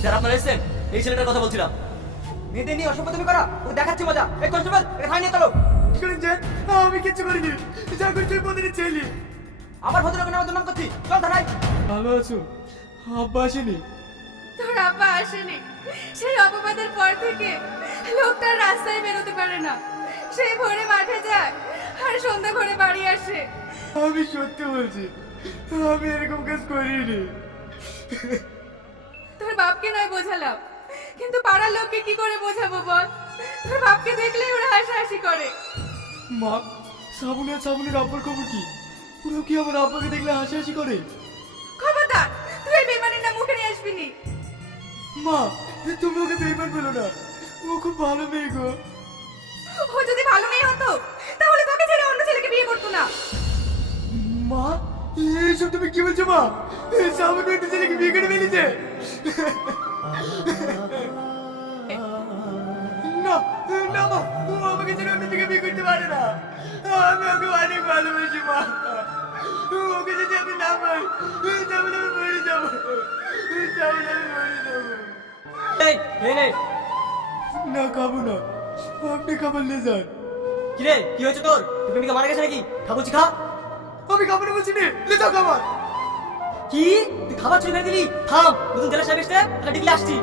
Sir আপনারা এসেছেন, এই ছেলেটার কথা বলছিলাম। মেয়েদের নিয়ে অসভ্যতামি করা ওকে দেখাচ্ছি মজা। এই কনস্টেবল একে থানায় নিয়ে চলো। আমি কিচ্ছু করিনি, যা করছি প্রতিদিন ছেলে। আবার ভদ্রলোকের নামে দুর্নাম করছি, চল থানায়। ভালো আছো? আব্বা আসেনি? তোর আব্বা আসেনি। সেই অপবাদের পর থেকে লোকটা রাস্তায় বেরোতে পারে না। সেই ভোরে মাঠে যায় আর সন্ধ্যা করে বাড়ি আসে। আমি সত্যি বলছি, আমি এরকম কাজ করিনি। তোর বাপকে নয় বোঝালাম, কিন্তু পাড়ার লোককে কি করে বোঝাবো বল? তোর বাপকে দেখলেই ওরা হাসাহাসি করে। মা, সাবুনের আব্বার খবর কি? পুরো কি আমার আব্বাকে দেখলে হাসাহাসি করে? খবরদার, তুই এই বেমানের নাম মুখে নিয়ে আসবি নি। মা, তুমি ওকে বেইমান বলো না, ও খুব ভালো মেয়ে গো। ও যদি ভালো মেয়ে হতো তাহলে তোকে ছেড়ে অন্য ছেলেকে বিয়ে করতো না। মা, এইসব তুমি কি বলছো মা? সাবুন একটা ছেলেকে বিয়ে করে ফেলেছে? না না মা, ও আমাকে ছেড়ে অন্য দিকে বিয়ে করতে পারে না। আমি ওকে অনেক ভালোবাসি মা। ওকে যদি আমি না পাই তাহলে আমি মরে যাবো, তাহলে আমি মরে যাবো। এই এই নে। না খাবো না, আপনি খাবার নিয়ে যান। কি রে, কি হয়েছে তোর? তুই প্রেমিকা মারা গেছে নাকি? খা বলছি খা। আমি খাবার বলছি নে, লে যাও খাবার। কি তুই খাবার চুরি করে দিলি? থাম, নতুন জেলা সাহেব এসছে, একটা ডিগলে আসছি।